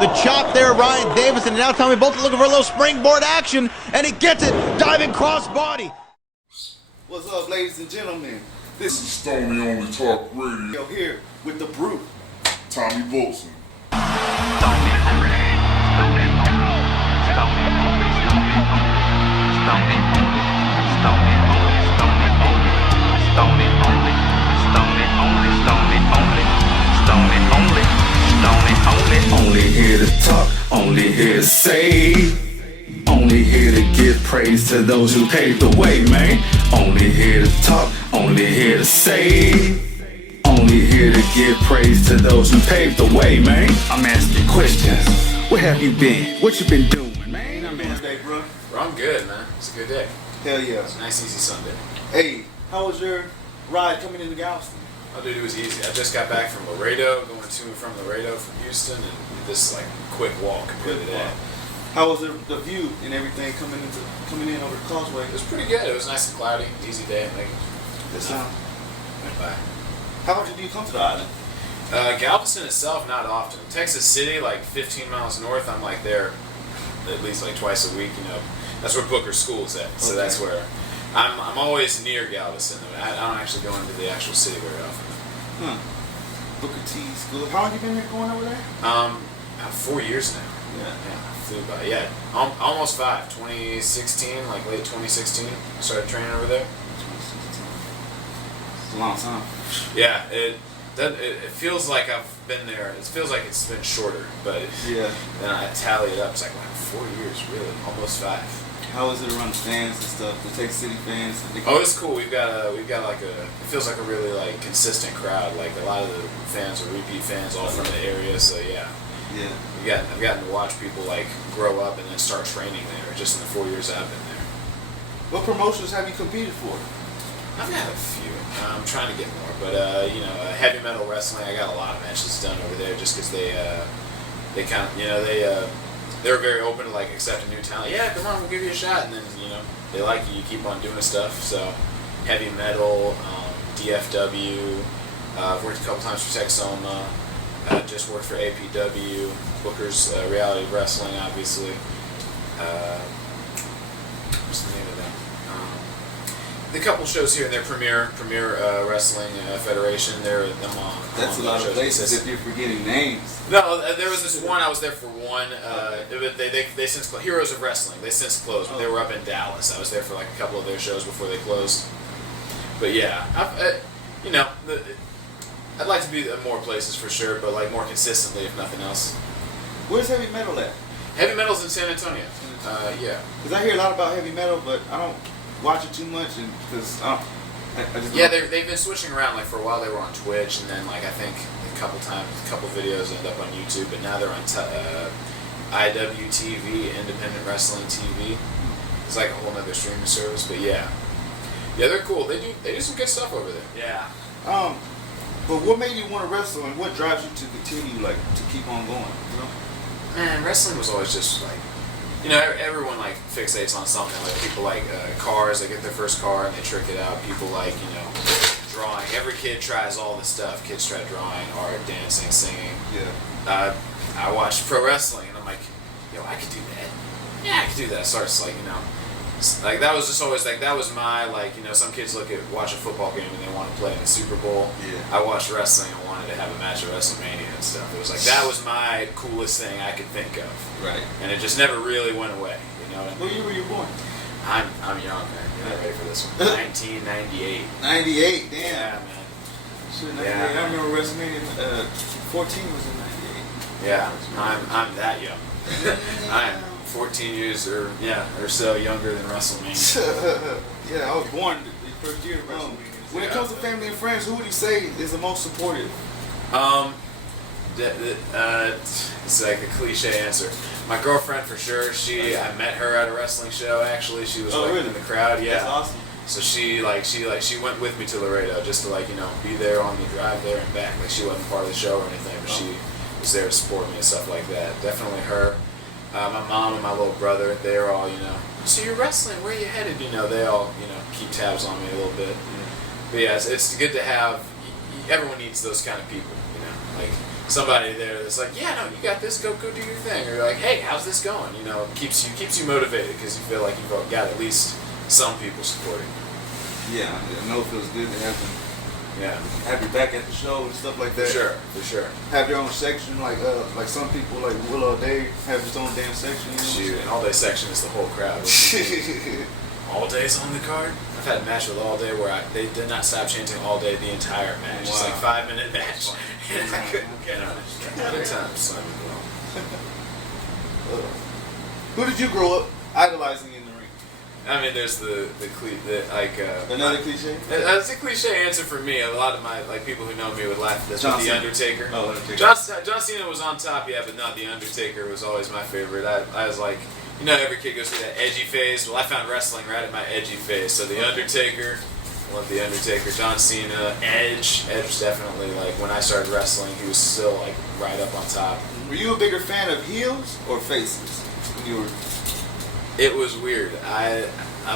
The chop there, Ryan Davis, and now Tommy Bolton looking for a little springboard action, and he gets it, diving crossbody. What's up, ladies and gentlemen? This is Stoney Only Talk Radio. Here with the brute, Tommy Bolton. Only here to talk, only here to say, only here to give praise to those who paved the way, man. Only here to talk, only here to say, only here to give praise to those who paved the way, man. I'm asking questions. Where have you been? What you been doing, man? I'm asking. Day, bro. Bro, I'm good, man. It's a good day. Hell yeah. It's a nice, easy Sunday. Hey, how was your ride coming into Galveston? Oh, dude, it was easy. I just got back from Laredo, going to and from Laredo from Houston, and this is like a quick walk compared to that. How was the view and everything coming in over the causeway? It was pretty good. It was nice and cloudy, easy day. I think. Good sound. Went by. How often do you come to the island? Galveston itself, not often. Texas City, like 15 miles north, I'm like there at least like twice a week. You know, that's where Booker's school's at. So Okay. that's where I'm always near Galveston. I don't actually go into the actual city very often. Booker T School. How long you been here going over there? 4 years now. Yeah. I flew by. Yeah, almost 5. 2016, like late 2016, I started training over there. 2016. It's a long time. Yeah, it feels like I've been there. It feels like it's been shorter, but Yeah. then I tally it up. It's like, wow, 4 years, really, almost 5. How was it around the fans and stuff? The Texas City fans? Oh, it's cool. We've got like it feels like a really like consistent crowd. Like a lot of the fans are repeat fans, all from the area. So yeah. Yeah. I've gotten to watch people like grow up and then start training there just in the 4 years I've been there. What promotions have you competed for? I've had a few. I'm trying to get more, but you know, heavy metal wrestling. I got a lot of matches done over there just because they kind of, you know, they were very open to like accepting new talent. Yeah, come on, we'll give you a shot, and then you know they like you. You keep on doing stuff. So heavy metal, DFW. I've worked a couple times for Texoma. Just worked for APW, Booker's Reality of Wrestling, obviously. What's the name of them? The couple shows here in their Premier Wrestling Federation. That's a lot of places if you're forgetting names. No, there was this one. I was there for one. They since closed. Heroes of Wrestling. They since closed, but they were up in Dallas. I was there for like a couple of their shows before they closed. But yeah, you know, I'd like to be at more places for sure, but like more consistently, if nothing else. Where's heavy metal at? Heavy metal's in San Antonio. Yeah. Because I hear a lot about heavy metal, but I don't watch it too much, and because I just They've been switching around. Like for a while they were on Twitch, and then like I think a couple videos end up on YouTube, but now they're on IWTV, Independent Wrestling TV. It's like a whole other streaming service, but yeah, they're cool. They do some good stuff over there. Yeah. But what made you want to wrestle, and what drives you to continue, like, to keep on going? You know? Man, wrestling was always just like, you know, everyone like fixates on something. Like people like cars, they get their first car and they trick it out. People like, you know, drawing. Every kid tries all this stuff. Kids try drawing, art, dancing, singing. Yeah. I watched pro wrestling and I'm like, yo, I could do that. Yeah, I could do that. Starts like, you know, like that was just always like, that was my, like, you know, some kids watch a football game and they want to play in the Super Bowl. Yeah. I watched wrestling and wanted to have a match at WrestleMania and stuff. It was like, that was my coolest thing I could think of. Right. And it just never really went away. You know what I mean? What year were you born? I'm young, man. You're not ready for this one. 1998. 98, damn. Yeah, man. Shit, 98. Yeah. I remember WrestleMania 14 was in 98. Yeah, I'm that young. I'm 14 years or so younger than WrestleMania. Yeah, I was born the first year of WrestleMania. When it comes to family and friends, who would you say is the most supportive? It's like a cliche answer. My girlfriend for sure. I met her at a wrestling show. Actually, she was really? in the crowd. Yeah, That's awesome. So she went with me to Laredo just to, like, you know, be there on the drive there and back. Like, she wasn't part of the show or anything, but she was there to support me and stuff like that. Definitely her. My mom and my little brother, they're all, you know, so you're wrestling, where are you headed? You know, they all, you know, keep tabs on me a little bit. But yeah, it's good to have, everyone needs those kind of people, you know, like somebody there that's like, yeah, no, you got this, go do your thing, or like, hey, how's this going? You know, it keeps you motivated because you feel like you've got at least some people supporting you. Yeah, I know it feels good to have them. Yeah, Have your back at the show and stuff like that. for sure. Have your own section, like some people like Will All Day have his own damn section. You know Shoot, and All Day section is the whole crowd. All Day's on the card. I've had a match with All Day where they did not stop chanting All Day the entire match. It's like 5-minute match, and I couldn't get on it. Other times, Who did you grow up idolizing in the ring? I mean, there's the Another cliche? That's a cliche answer for me. A lot of my people who know me would laugh at this. John The Cena. Undertaker. Oh, Undertaker. John Cena was on top, yeah, but not the Undertaker was always my favorite. I was like, you know, every kid goes through that edgy phase. Well, I found wrestling right at my edgy phase. So the Undertaker, I love the Undertaker. John Cena, Edge was definitely like when I started wrestling, he was still like right up on top. Were you a bigger fan of heels or faces when you were? It was weird. I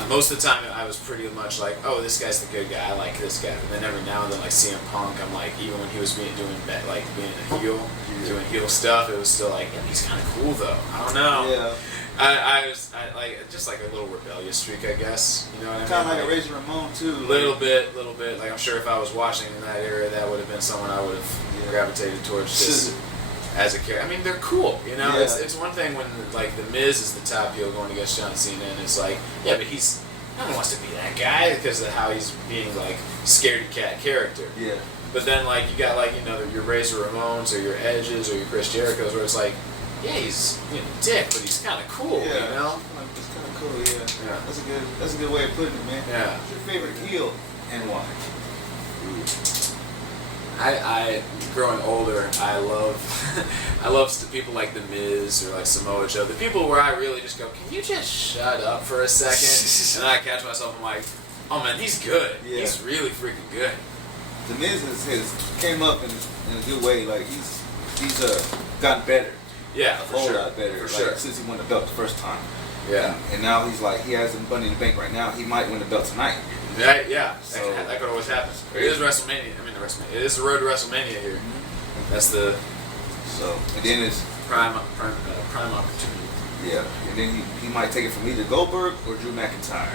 most of the time I was pretty much like, oh, this guy's the good guy. I like this guy. But then every now and then, like CM Punk, I'm like, even when he was being a heel, doing heel stuff, it was still like, yeah, he's kind of cool though. I don't know. Yeah. I was like just like a little rebellious streak, I guess. You know what I mean? Kind of like a Razor Ramon too. Little bit. Like I'm sure if I was watching in that era, that would have been someone I would have gravitated towards just as a character. I mean, they're cool, you know. Yeah. It's one thing when like the Miz is the top heel going against John Cena, and it's like, yeah, but no one wants to be that guy because of how he's being like scaredy cat character. Yeah. But then like you got like, you know, your Razor Ramones or your Edges or your Chris Jerichos where it's like, yeah, he's dick, but he's kind of cool, you know. It's kind of cool, yeah. Yeah. That's a good way of putting it, man. Yeah. What's your favorite heel and why? I growing older, I love people like The Miz or like Samoa Joe. The people where I really just go, can you just shut up for a second? And I catch myself, I'm like, oh man, he's good. Yeah. He's really freaking good. The Miz has came up in a good way. Like he's gotten better. Yeah, A for whole sure. lot better. For Like sure. since he won the belt the first time. Yeah. And now he's like, he has the money in the bank right now. He might win the belt tonight. Yeah. So- that could always happen. It is WrestleMania. It is the road to WrestleMania here. That's the So and then it's prime opportunity. yeah. And then he might take it from either Goldberg or Drew McIntyre.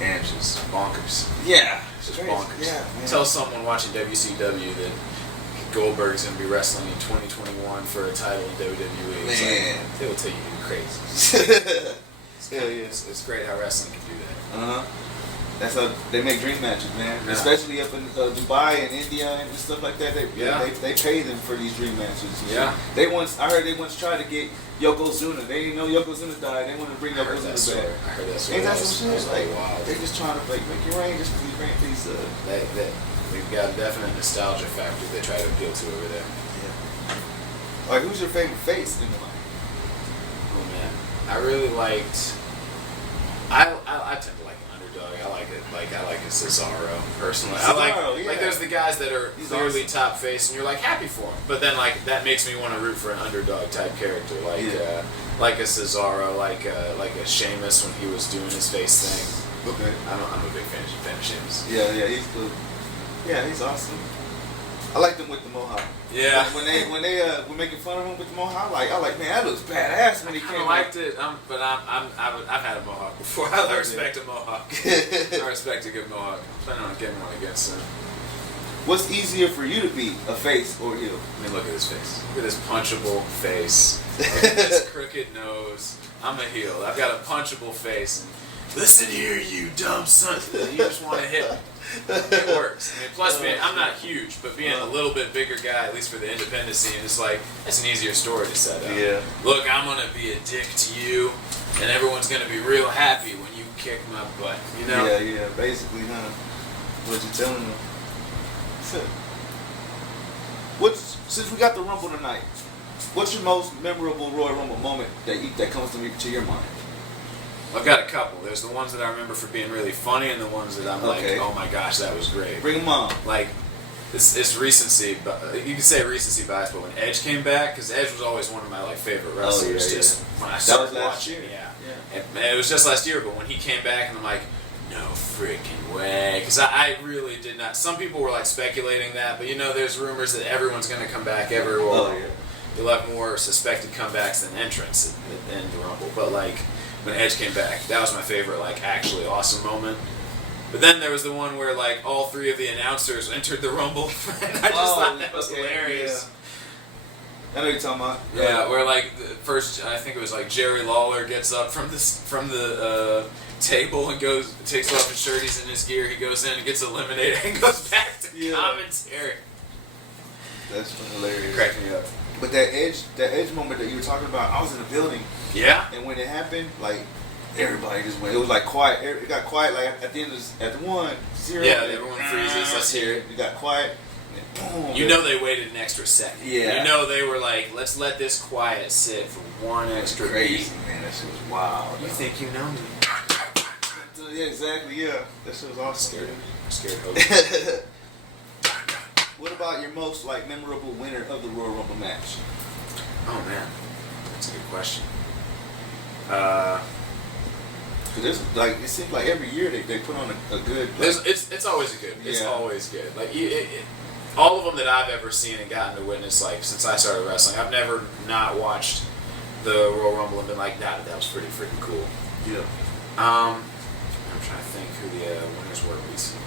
And It's just bonkers. yeah, It's just crazy. bonkers. Yeah, man. Tell someone watching WCW that Goldberg's going to be wrestling in 2021 for a title in WWE. It's Man. like, they will tell you you're crazy. Hell yeah. It's great how wrestling can do that. Uh huh. That's how they make dream matches, man. Yeah. Especially up in Dubai and India and stuff like that. Yeah. They pay them for these dream matches. Yeah. I heard they once tried to get Yokozuna. They didn't know Yokozuna died. They wanted to bring I heard Yokozuna that story. back. I heard that story. Ain't that That some was shit? Like wild. they just trying to make it rain just because he ran these. They've got a definite nostalgia factor they try to appeal to over there. Like who's your favorite face in the line? Oh man, I really liked. I tend to like an underdog. I like a Cesaro personally. Cesaro, yeah. Like there's the guys that are He's clearly awesome. top face, and you're like happy for them. But then like that makes me want to root for an underdog type character, like like a Cesaro, like a Sheamus when he was doing his face thing. Okay. I'm a big fan of Sheamus. Yeah, he's good. Yeah, he's awesome. I like them with the mohawk. Yeah. When they were making fun of him with the mohawk, I like, man, that looks badass when he I came. liked it, but I've had a mohawk before. I respect a mohawk. I respect a good mohawk. I'm planning on getting one again soon. What's easier for you to be, a face or a heel? I mean, look at his face. Look at this punchable face. Look at this crooked nose. I'm a heel. I've got a punchable face. And listen here, you dumb son. You just want to hit me. It works. I mean, plus, I'm not huge, but being a little bit bigger guy, at least for the independent scene, it's like, that's an easier story to set up. Yeah. Look, I'm going to be a dick to you, and everyone's going to be real happy when you kick my butt, you know? Yeah, basically, huh? What you telling them? Since we got the Rumble tonight, what's your most memorable Royal Rumble moment that comes to your mind? I've got a couple. There's the ones that I remember for being really funny, and the ones that I'm Okay. like, oh my gosh, that was great. Bring them on. Like, it's recency, but you can say recency bias, but when Edge came back, because Edge was always one of my favorite wrestlers. yeah. Just when I That started was last watching, year. yeah. And it was just last year, but when he came back, and I'm like, no freaking way. Because I really did not. Some people were like speculating that, but you know, there's rumors that everyone's going to come back everywhere. Oh, yeah. You'll have more suspected comebacks than entrants in the Rumble. But like, when Edge came back, that was my favorite, like, actually awesome moment. But then there was the one where like all three of the announcers entered the Rumble, and I just thought that was hilarious. Yeah. I know what you're talking about. Yeah, where like first, I think it was like Jerry Lawler gets up from the table and takes off his shirt, he's in his gear, he goes in and gets eliminated and goes back to commentary. That's hilarious. Cracked me up. But that edge moment that you were talking about, I was in the building. Yeah. And when it happened, like, everybody just went. It was like quiet. It got quiet like at the end of at the 1-0. Yeah, everyone freezes. Let's hear it. It got quiet. And boom. You know they waited an extra second. Yeah. You know they were like, let's let this quiet sit for one extra crazy, beat. man. That shit was wild. You think you know me? Yeah, exactly. Yeah, that shit was awesome. I'm scared of What about your most like memorable winner of the Royal Rumble match? Oh man, that's a good question. Cause like it seems like every year they put on a good. Like, it's always a good. It's Yeah. always good. Like all of them that I've ever seen and gotten to witness, like since I started wrestling, I've never not watched the Royal Rumble and been like, nah, that was pretty freaking cool. yeah. I'm trying to think who the winners were recently.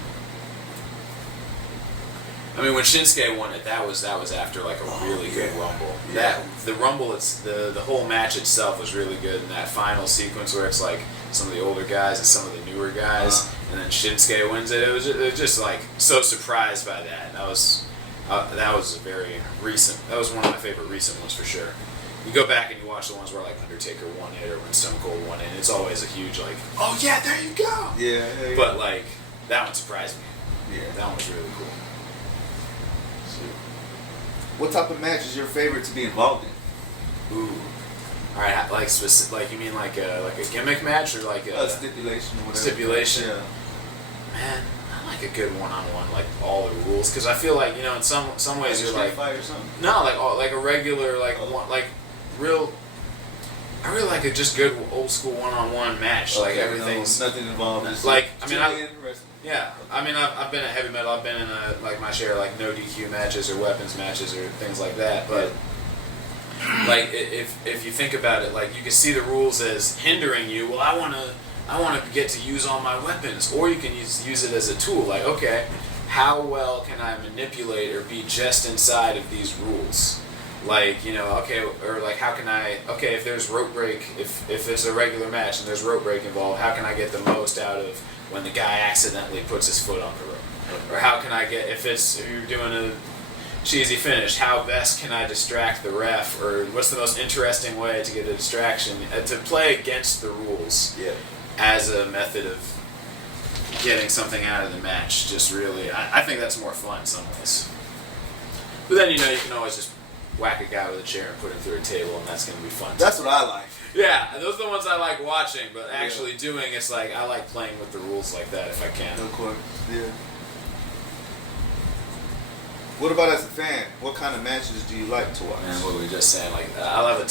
I mean, when Shinsuke won it, that was after like a really good Rumble. Yeah. The Rumble, the whole match itself was really good, and that final sequence where it's like some of the older guys and some of the newer guys, and then Shinsuke wins it. It was just like so surprised by that. And that was a very recent. That was one of my favorite recent ones for sure. You go back and you watch the ones where like Undertaker won it or when Stone Cold won it. It's always a huge like, oh yeah, there you go. Yeah. But like that one surprised me. Yeah. That one was really cool. What type of match is your favorite to be involved in? Ooh. All right, like specific, like you mean like a gimmick match or like a Stipulation or whatever. Stipulation. Yeah. Man, I like a good one-on-one, like all the rules, because I feel like in some ways you're like fight or something. no, like a regular one, like real. I really like a just good old school one-on-one match. Okay, like everything's nothing involved. Just like I mean yeah. I mean I've been a heavy metal. I've been in like my share of like no DQ matches or weapons matches or things like that. But like if you think about it, like you can see the rules as hindering you. Well, I want to get to use all my weapons, or you can use it as a tool. Like okay, how well can I manipulate or be just inside of these rules? Like, okay, or like how can I, okay, if there's rope break, if it's a regular match and there's rope break involved, how can I get the most out of when the guy accidentally puts his foot on the rope? Or how can I get, if you're doing a cheesy finish, how best can I distract the ref? Or what's the most interesting way to get a distraction? To play against the rules as a method of getting something out of the match, just really, I think that's more fun in some ways. But then, you can always just whack a guy with a chair and put him through a table, and that's going to be fun. That's what I like. Yeah, those are the ones I like watching, but actually doing, it's like, I like playing with the rules like that if I can. Of course, yeah. What about as a fan? What kind of matches do you like to watch? Man, what were we just saying? Like, I love a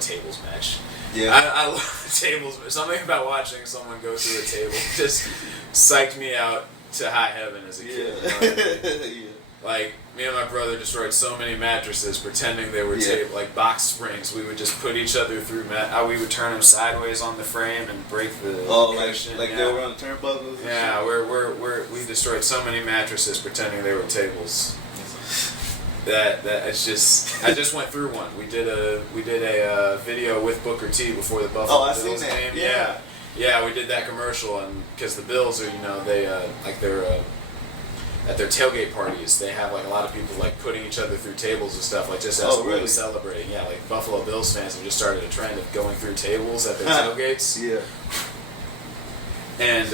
tables match. Yeah. I love the tables. Something about watching someone go through a table just psyched me out to high heaven as a kid. You know what I mean? Like, me and my brother destroyed so many mattresses pretending they were like box springs. We would just put each other through we would turn them sideways on the frame and break the cushion. Like they were on the turnbuckles. Yeah, we destroyed so many mattresses pretending they were tables. That it's just I just went through one. We did a video with Booker T before the Buffalo Bills seen that. game. Yeah, we did that commercial, and because the Bills are they like they're at their tailgate parties, they have like a lot of people like putting each other through tables and stuff, like just as a way of celebrating. Yeah, like Buffalo Bills fans have just started a trend of going through tables at their tailgates. Yeah. And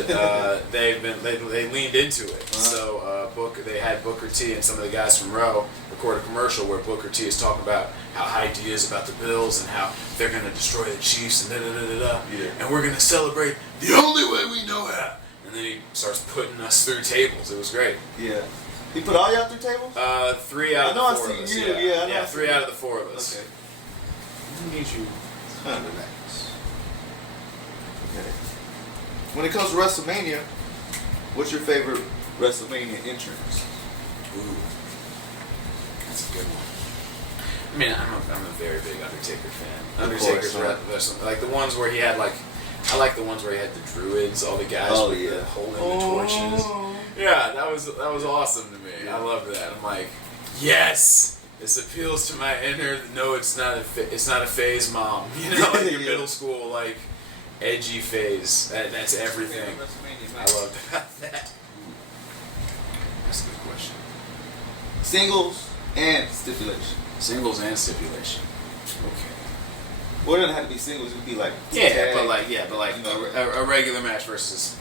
they leaned into it. So they had Booker T and some of the guys from Raw record a commercial where Booker T is talking about how hyped he is about the Bills and how they're going to destroy the Chiefs and and we're going to celebrate the only way we know how. And then he starts putting us through tables. It was great. Yeah. He put all y'all through tables? 3 out of the 4 of us. I know I've seen you. Yeah, 3 out of the 4 of us. Okay. I need you. Okay. when it comes to WrestleMania, what's your favorite WrestleMania entrance? Ooh, that's a good one. I mean, I'm a very big Undertaker fan. Undertaker's wrestling, like the ones where he had like, I like the ones where he had the druids, all the guys holding the torches. Yeah, that was awesome to me. Yeah. I loved that. I'm like, yes, this appeals to my inner. No, it's not a phase, mom. You know, like your middle school like edgy phase. That's everything. I loved about that. That's a good question. Singles and stipulation. Singles and stipulation. Okay. Well, it doesn't have to be singles. It could be like tag, but you know, a regular match versus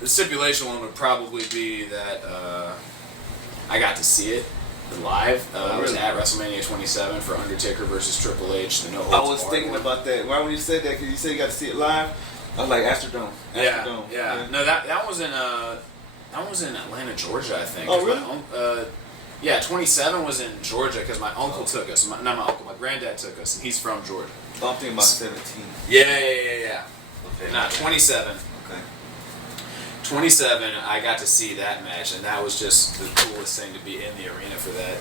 the stipulation one would probably be that I got to see it live. I was at WrestleMania 27 for Undertaker versus Triple H. The no holds I was thinking about that. Why when you said that? Because you said you got to see it live. I was like Astrodome. Yeah. No, that was in Atlanta, Georgia, I think. Oh, really? Yeah, 27 was in Georgia because my uncle took us. Not my uncle, my granddad took us, and he's from Georgia. Oh, I'm thinking about 17. Yeah. Okay. Nah, 27. Okay. 27, I got to see that match, and that was just the coolest thing to be in the arena for that.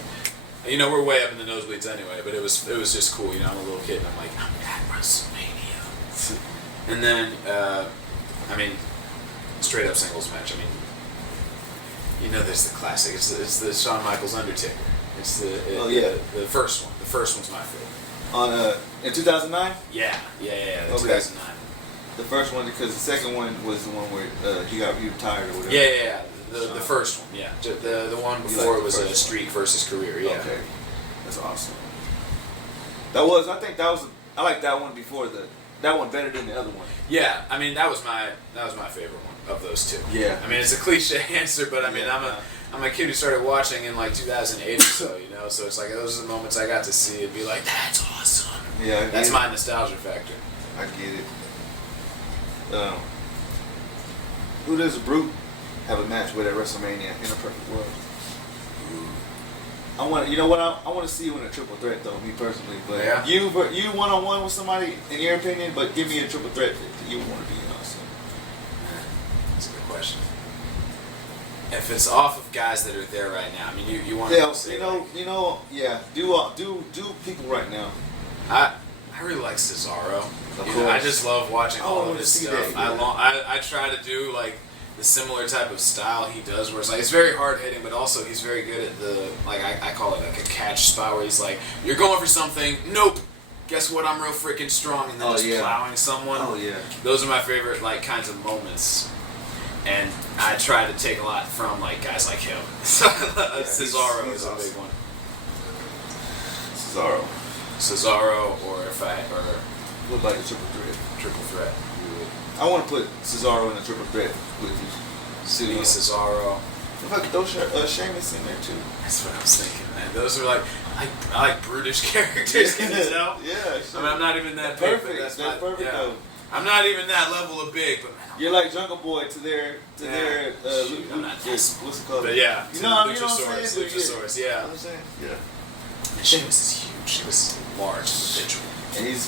You know, we're way up in the nosebleeds anyway, but it was just cool. You know, I'm a little kid, and I'm like, I'm at WrestleMania. And then, I mean, straight up singles match. I mean, you know, there's the classic. It's the Shawn Michaels Undertaker. It's the first one. The first one's my favorite. In 2009. Yeah. Okay. 2009. The first one, because the second one was the one where he retired or whatever. Yeah. The first one. Yeah. The one before it was a streak versus career. Yeah. Okay. That's awesome. I like that one before that one better than the other one. Yeah. I mean, that was my favorite one of those two. Yeah. I mean, it's a cliche answer, but I mean, I'm a kid who started watching in like 2008 or so, you know. So it's like those are the moments I got to see and be like, that's awesome. Yeah. That's my nostalgia factor. I get it. Who does Brute have a match with at WrestleMania in a perfect world? I want to see you in a triple threat though, me personally. But you one-on-one with somebody, in your opinion, but give me a triple threat that you want to be in also. That's a good question. If it's off of guys that are there right now, I mean, you want to say do people right now. I really like Cesaro. I just love watching all of his stuff. I try to do like the similar type of style he does, where it's like it's very hard hitting, but also he's very good at the I call it like a catch spot where he's like, you're going for something, nope. Guess what? I'm real freaking strong, and then plowing someone. Oh yeah. Those are my favorite kinds of moments, and I try to take a lot from guys like him. Cesaro is a big one. Cesaro, or what about a triple threat? Triple threat. I want to put Cesaro in a triple threat with you. Cesaro. What about throw Sheamus in there too? That's what I was thinking, man. Those are I like brutish characters. Can you tell? Yeah. Sure. I mean, I'm not even that perfect. big. That's perfect though. I'm not even that level of big, but man, you're like Jungle Boy to their. I'm not what's it called? But yeah, you know what I'm saying? Luchasaurus, yeah. You know what I'm saying? Yeah. Sheamus is huge. She was large individual. And he's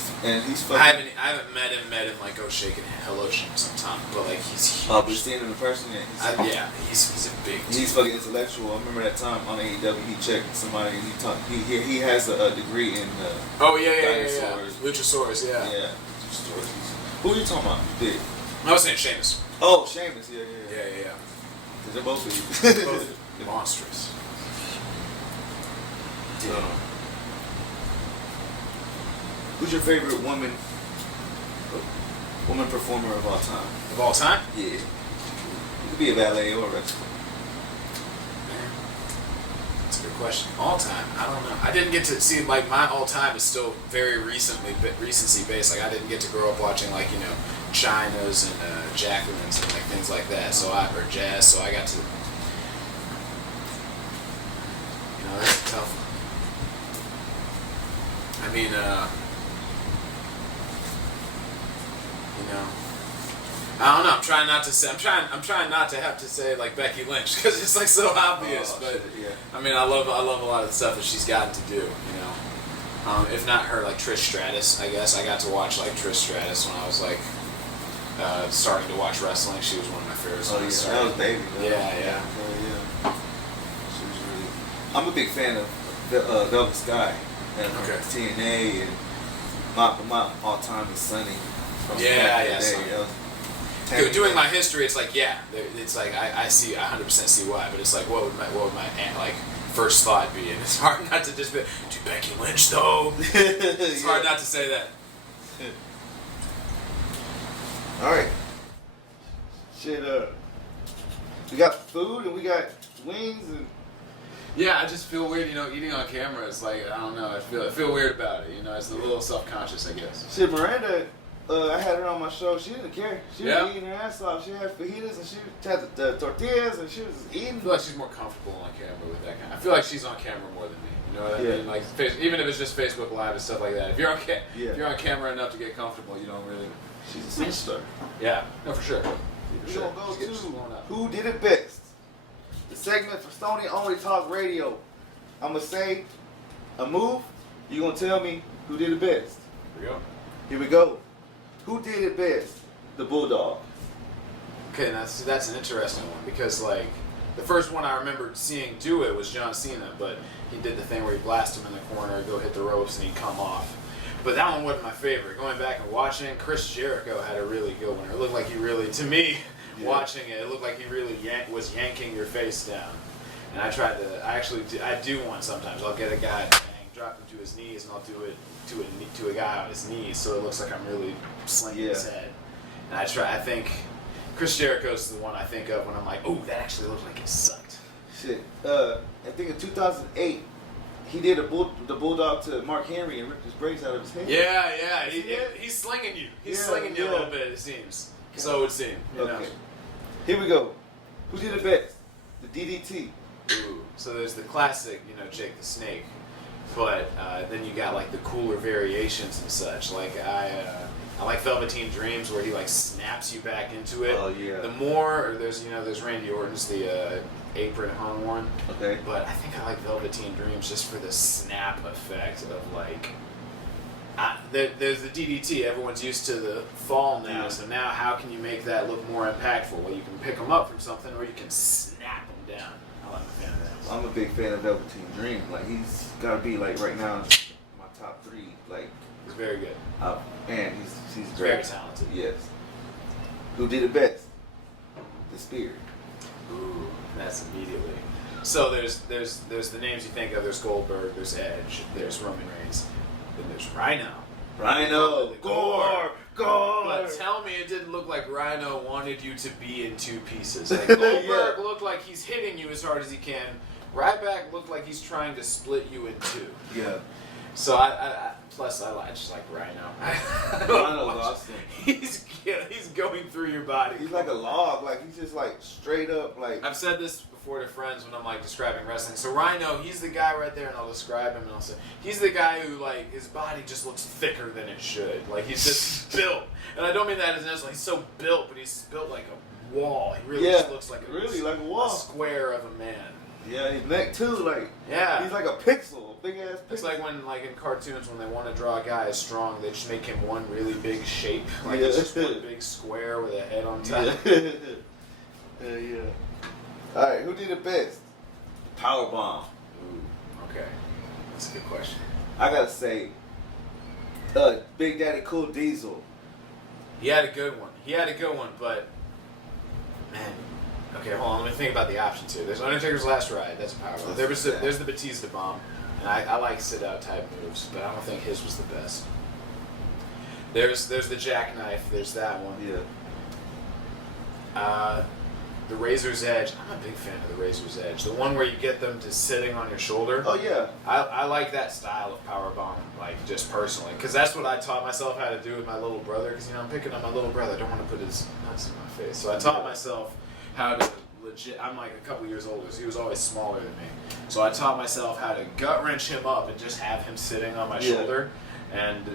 fucking. I haven't met him go shaking hello sometime, but he's huge. Oh, but seeing him in person, he's a big. He's fucking intellectual. I remember that time on AEW, he checked somebody. He has a degree in. Dinosaurs. Luchasaurus, yeah. Yeah, Luchasaurus. Who are you talking about? Big. I was saying Sheamus. Oh, Sheamus, yeah. They're both big. Monstrous. Who's your favorite woman performer of all time? Of all time? Yeah. You could be a ballet or a wrestler. That's a good question. All time? I don't know. I didn't get to see, my all time is still very recency based. I didn't get to grow up watching, Chyna's and Jacqueline's and things like that. Or jazz. So I got to. That's a tough one. I mean, I don't know. I'm trying not to say. I'm trying not to have to say Becky Lynch because it's so obvious. I mean, I love a lot of the stuff that she's gotten to do. If not her, Trish Stratus. I guess I got to watch Trish Stratus when I was starting to watch wrestling. She was one of my favorites. Oh yeah, that was Davey. Yeah. She was really. I'm a big fan of Velvet Sky and TNA, and my all-time is Sunny. Dude, doing my history, it's like it's like I 100% see why, but it's like what would my like first thought be? And it's hard not to just be, dude, Becky Lynch though. It's hard not to say that. All right. Shit. We got food and we got wings and. Yeah, I just feel weird, eating on camera. It's like I don't know. I feel weird about it. It's a little self-conscious, I guess. Shit, Miranda. I had her on my show. She didn't care. She was eating her ass off. She had fajitas and she had the tortillas and she was just eating. I feel like she's more comfortable on camera with that kind. I feel like she's on camera more than me. You know what I mean? Like even if it's just Facebook Live and stuff like that. If you're on camera enough to get comfortable, you don't really. She's a superstar. Yeah, no, for sure. We're gonna go to Who Did It Best? The segment for Stoney Only Talk Radio. I'm gonna say a move. You gonna tell me who did it best? Here we go. Who did it best? The Bulldog. Okay, that's an interesting one because like the first one I remember seeing do it was John Cena, but he did the thing where he blasted him in the corner, go hit the ropes, and he'd come off. But that one wasn't my favorite. Going back and watching, Chris Jericho had a really good one. It looked like he really, to me, watching it looked like he really was yanking your face down. And I do one sometimes. I'll get a guy and drop him to his knees, and I'll do it to a guy on his knees, so it looks like I'm really slinging his head. And I think Chris Jericho's the one I think of when I'm like, oh, that actually looked like it sucked. Shit. I think in 2008, he did the Bulldog to Mark Henry and ripped his brains out of his head. Yeah. He's slinging you. He's slinging you a little bit, it seems. So it would seem. Okay. Here we go. Who did it best? The DDT. Ooh. So there's the classic, Jake the Snake. But then you got like the cooler variations and such. Like I like Velveteen Dreams where he like snaps you back into it. Oh yeah. There's Randy Orton's the apron hung one. Okay. But I think I like Velveteen Dreams just for the snap effect of like. There's the DDT. Everyone's used to the fall now. So now how can you make that look more impactful? Well, you can pick them up from something, or you can snap them down. I'm a fan of that. I'm a big fan of Velveteen Dream. Like he's got to be like right now in my top 3. Like he's very good. And he's very talented. Yes. Who did it best? The Spear. Ooh, that's immediately. So there's the names you think of. There's Goldberg. There's Edge. There's Roman Reigns. Then there's Rhino. Gore. But tell me it didn't look like Rhino wanted you to be in 2 pieces. Like Goldberg looked like he's hitting you as hard as he can. Ryback looked like he's trying to split you in 2. Yeah. So I just like Rhino. Rhino's awesome. He's going through your body. He's like a log. Like he's just like straight up like. I've said this before to friends when I'm like describing wrestling. So Rhino, he's the guy right there, and I'll describe him and I'll say he's the guy who like his body just looks thicker than it should. Like he's just built, and I don't mean that as an insult. He's so built, but he's built like a wall. He really just looks like a wall, a square of a man. Yeah, his neck too. Like he's like a pixel, big ass. Pixel. It's like when like in cartoons when they want to draw a guy as strong, they just make him one really big shape. Like it's just one big square with a head on top. Yeah. All right, who did it best? Power bomb. Ooh, okay, that's a good question. I gotta say, Big Daddy Cool Diesel. He had a good one, but man. Okay, hold on. Let me think about the options here. There's Undertaker's Last Ride. That's a power bomb. There's the Batista bomb, and I like sit-out type moves, but I don't think his was the best. There's the jackknife. There's that one. Yeah. The Razor's Edge. I'm a big fan of the Razor's Edge. The one where you get them to sitting on your shoulder. Oh yeah. I like that style of power bomb, like just personally, because that's what I taught myself how to do with my little brother. Because I'm picking up my little brother. I don't want to put his nuts in my face, so I taught myself how to I'm like a couple years older, so he was always smaller than me. So I taught myself how to gut wrench him up and just have him sitting on my shoulder. And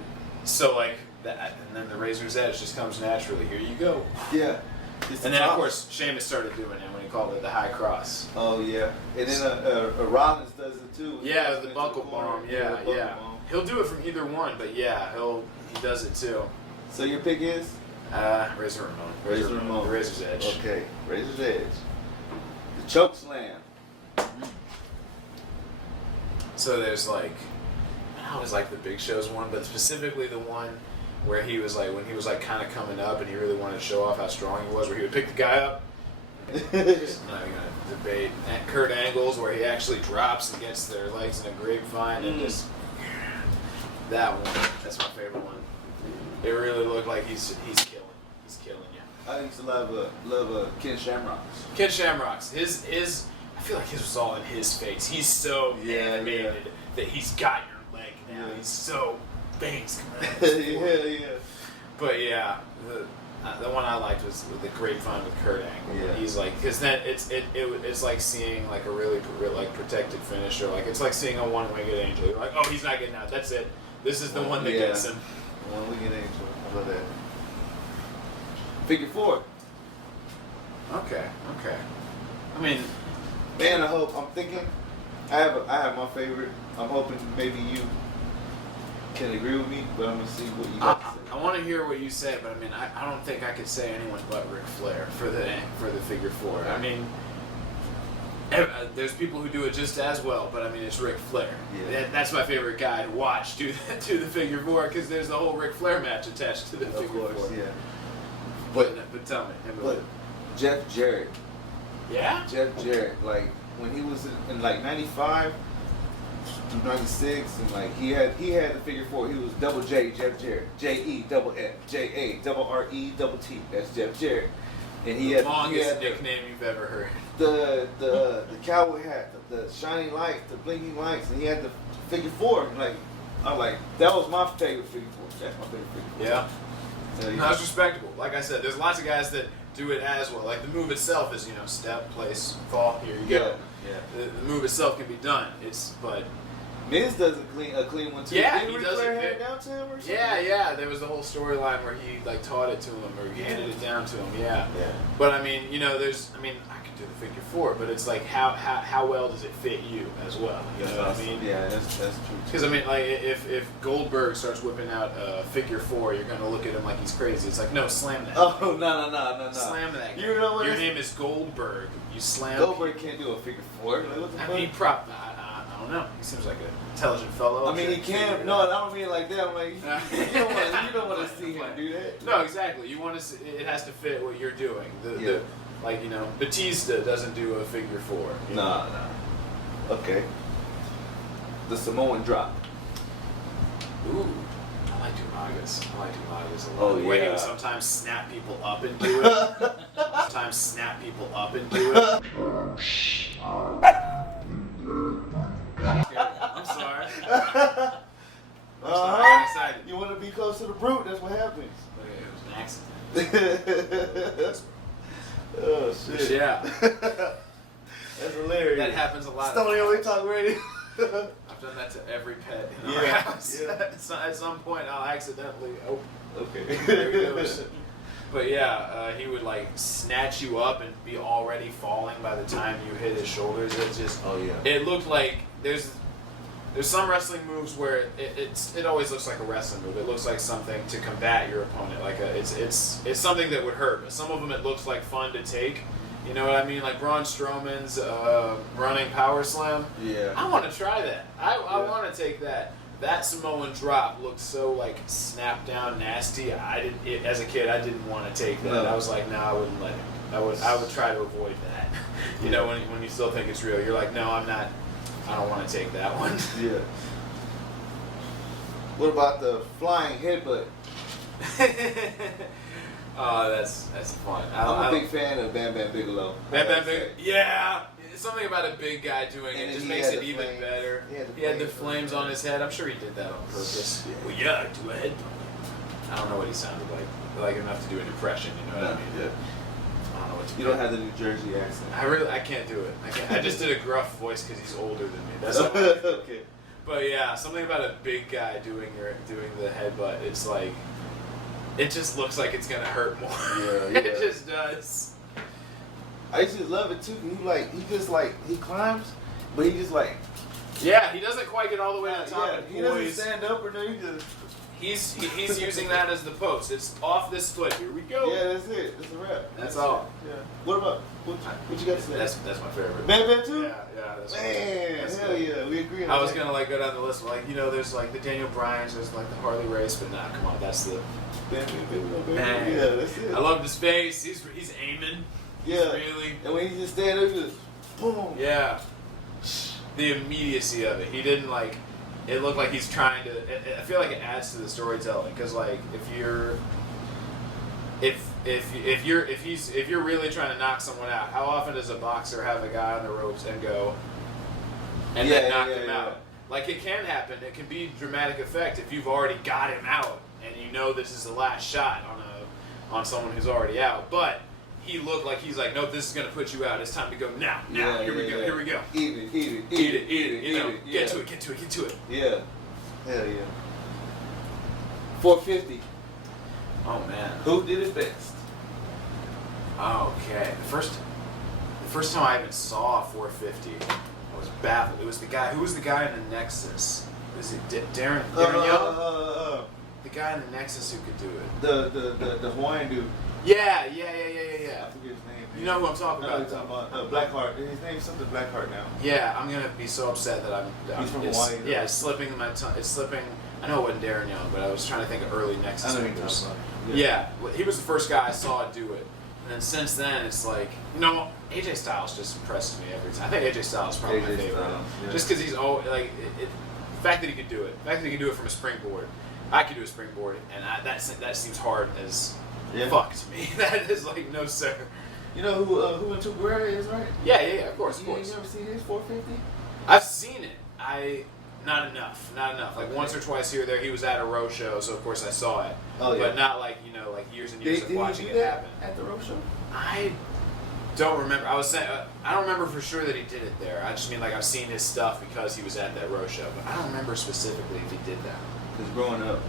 so like that, and then the Razor's Edge just comes naturally. Here you go. Yeah. And then of course Sheamus started doing it when he called it the High Cross. Oh yeah. And then Rollins does it too. Yeah, the buckle bomb. Yeah. He'll do it from either one, but yeah, he does it too. So your pick is? Razor Ramon. Razor Ramon. The Razor's Edge. Okay, Razor's Edge. The choke slam. So there's like, I always like the Big Show's one, but specifically the one where he was like, when he was like kind of coming up and he really wanted to show off how strong he was, where he would pick the guy up. Just I'm not even gonna debate. And Kurt Angle's where he actually drops and gets their legs in a grapevine and just that one. That's my favorite one. It really looked like he's killing. He's killing you. I used to love Ken Shamrock's. Ken Shamrock's. His I feel like his was all in his face. He's so animated that he's got your leg now. Yeah. He's so veins coming out of his forehead. yeah. But yeah, the one I liked was the grapevine with Kurt Angle. Yeah. He's like, because then it's like seeing like a really like protected finisher. Like it's like seeing a one-winged angel. You're like, oh, he's not getting out. That's it. This is the one that gets him. One-winged angel. I love that. Figure 4. Okay. I mean, Man, I'm thinking. I have my favorite. I'm hoping maybe you can agree with me, but I'm gonna see what you got to say. I want to hear what you say, but I mean, I don't think I could say anyone but Ric Flair for the figure 4. I mean, there's people who do it just as well, but I mean, it's Ric Flair. Yeah. That's my favorite guy to watch do the figure 4 because there's the whole Ric Flair match attached to the figure 4. Yeah. But tell me. But Jeff Jarrett. Yeah? Jeff Jarrett, like when he was in like 95 through 96, and like he had the figure 4. He was double J, Jeff Jarrett, J-E, double F, J-A, double R-E, double T. That's Jeff Jarrett. And he The had longest nickname you've ever heard. the cowboy hat, the shining lights, the blinking lights, and he had the figure 4. Like that was my favorite figure 4. That's my favorite figure 4. Yeah. No, it's respectable. Like I said, there's lots of guys that do it as well. Like the move itself is, step, place, fall, here you go. Yeah. The move itself can be done. But Miz does a clean one too. Yeah, Didn't he Ric does Flair it. hand it down to him or something? yeah. There was a whole storyline where he like taught it to him or he handed it down to him. Yeah. Yeah. But I mean, I could do the figure 4, but it's like how well does it fit you as well? You know what I mean? Yeah, that's true. Because I mean, like if Goldberg starts whipping out a figure 4, you're gonna look at him like he's crazy. It's like, no, slam that. Oh no. Slam that. You know what? Your name is Goldberg. You slam. Goldberg can't do a figure 4. Like, what the fuck? I mean, I don't know. He seems like an intelligent fellow. I mean, he can. No, I don't mean like that. I'm like, you don't want to see him do that. No, exactly. You want to see, it has to fit what you're doing. Batista doesn't do a figure 4. Nah. Okay. The Samoan drop. Ooh, I like Umaga's a lot. Oh, The way he yeah. would sometimes snap people up and do it. I'm sorry. I'm excited. You want to be close to the brute? That's what happens. It was an accident. Oh shit. Yeah. That's hilarious. That happens a lot. Stoney Only Talk Radio. I've done that to every pet in our house. Yeah. At some point, I'll accidentally open. Okay. There he goes. But yeah, he would like snatch you up and be already falling by the time you hit his shoulders. It's just, it looked like there's some wrestling moves where it always looks like a wrestling move. It looks like something to combat your opponent. Like it's something that would hurt. But some of them it looks like fun to take. You know what I mean? Like Braun Strowman's running power slam. Yeah. I want to try that. I want to take that. That Samoan drop looked so like snap down nasty. As a kid, I didn't want to take that. No. I was like, no, I wouldn't let him. I would try to avoid that. You know, when you still think it's real, you're like, no, I'm not. I don't want to take that one. Yeah. What about the flying headbutt? Oh, that's fun. I'm a big fan of Bam Bam Bigelow. Bam Bam Bigelow. Yeah. Something about a big guy doing And it just he makes had it the even flames. better. He He had the flames on his head. I'm sure he did that on purpose. Yeah. Well, yeah, do a headbutt. I don't know what he sounded like enough to do an impression. You know what I mean? Yeah. I don't know what to You do. don't have the New Jersey accent. I can't do it. I just did a gruff voice because he's older than me. That's all. Okay. But yeah, something about a big guy doing the headbutt. It's like it just looks like it's gonna hurt more. Yeah. It just does. I used to love it too. He climbs, but he just like Yeah, he doesn't quite get all the way to the top. Yeah, And he doesn't poise. stand up or nothing. He's using that as the post. It's off this foot. Here we go. Yeah, that's it. That's a wrap. That's all. Yeah. What about what you got to say? That's my favorite. Bam Bam too. Yeah. That's Man, that's hell good. yeah, we agree on I was that. gonna like go down the list, but like there's like the Daniel Bryans, there's like the Harley Race, but nah, come on, that's the. Bam Bam Bam. Man. Yeah, that's it. I loved his face. He's aiming. Yeah. Really. And when he just stand up, just boom. Yeah. The immediacy of it. He didn't like. It looked like he's trying to. I feel like it adds to the storytelling because like if you're really trying to knock someone out, how often does a boxer have a guy on the ropes and go and then knock him out? Like it can happen. It can be dramatic effect if you've already got him out and you know this is the last shot on someone who's already out. But he looked like he's like, nope, this is gonna put you out. It's time to go now. Here we go. Eat it. You know, get to it. Yeah. Hell yeah. 450. Oh man. Who did it best? Okay. The first time I even saw 450, I was baffled. It was the guy. Who was the guy in the Nexus? Was it Darren Young? The guy in the Nexus who could do it. The Hawaiian dude. Yeah. I forget his name. You know who I'm talking I know about? you're talking about Blackheart. His name's something Blackheart now. Yeah, I'm gonna be so upset that He's from it's, Hawaii, though. Yeah, it's slipping in my tongue. It's slipping. I know it wasn't Darren Young, but I was trying to think of early Nexus I know you're members. talking about. Yeah, well, he was the first guy I saw do it, and then since then it's like AJ Styles just impresses me every time. I think AJ Styles is probably my AJ favorite, Styles, yeah. just because he's always like the fact that he could do it, the fact that he could do it from a springboard. I could do a springboard, and that seems hard as fuck to me. That is like no sir. You know who Into Guerrero is, right? Yeah, of course, You ever seen his 450? I've seen it. Not enough. Like once or twice here or there. He was at a row show, so of course I saw it. Oh, yeah. But not like like years and years of watching it happen. At the road show? I don't remember. I was saying I don't remember for sure that he did it there. I just mean like I've seen his stuff because he was at that row show, but I don't remember specifically if he did that. Because growing up,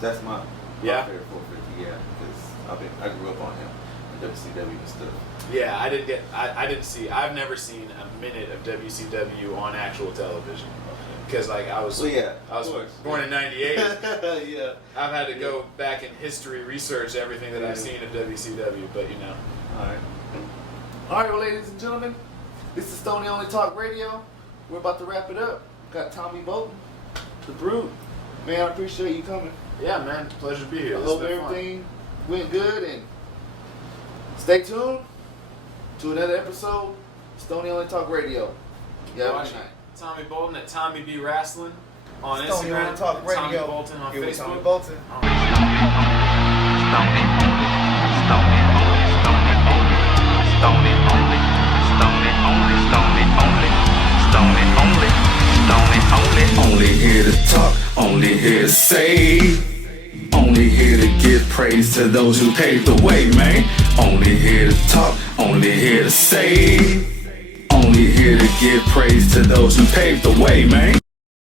that's my Yeah? favorite 450. Yeah, because I grew up on him. WCW and stuff. Yeah, I I've never seen a minute of WCW on actual television. Because I was born in '98. Yeah. I've had to go back in history, research everything that I've seen of WCW, but All right, well, ladies and gentlemen, this is Stoney Only Talk Radio. We're about to wrap it up. Got Tommy Bolton, the Brood. Man, I appreciate you coming. yeah, man, pleasure to be here. I This hope has been fun. everything went good, and stay tuned to another episode of Stoney Only Talk Radio. Yeah, good Watch night. Tommy Bolton at Tommy B Wrestling on Stoney Instagram. Only Talk Radio. Tommy Bolton on Here with Facebook. Tommy Bolton. Only here to talk, only here to say. Only here to give praise to those who paved the way, man. Only here to talk, only here to say. Only here to give praise to those who paved the way, man.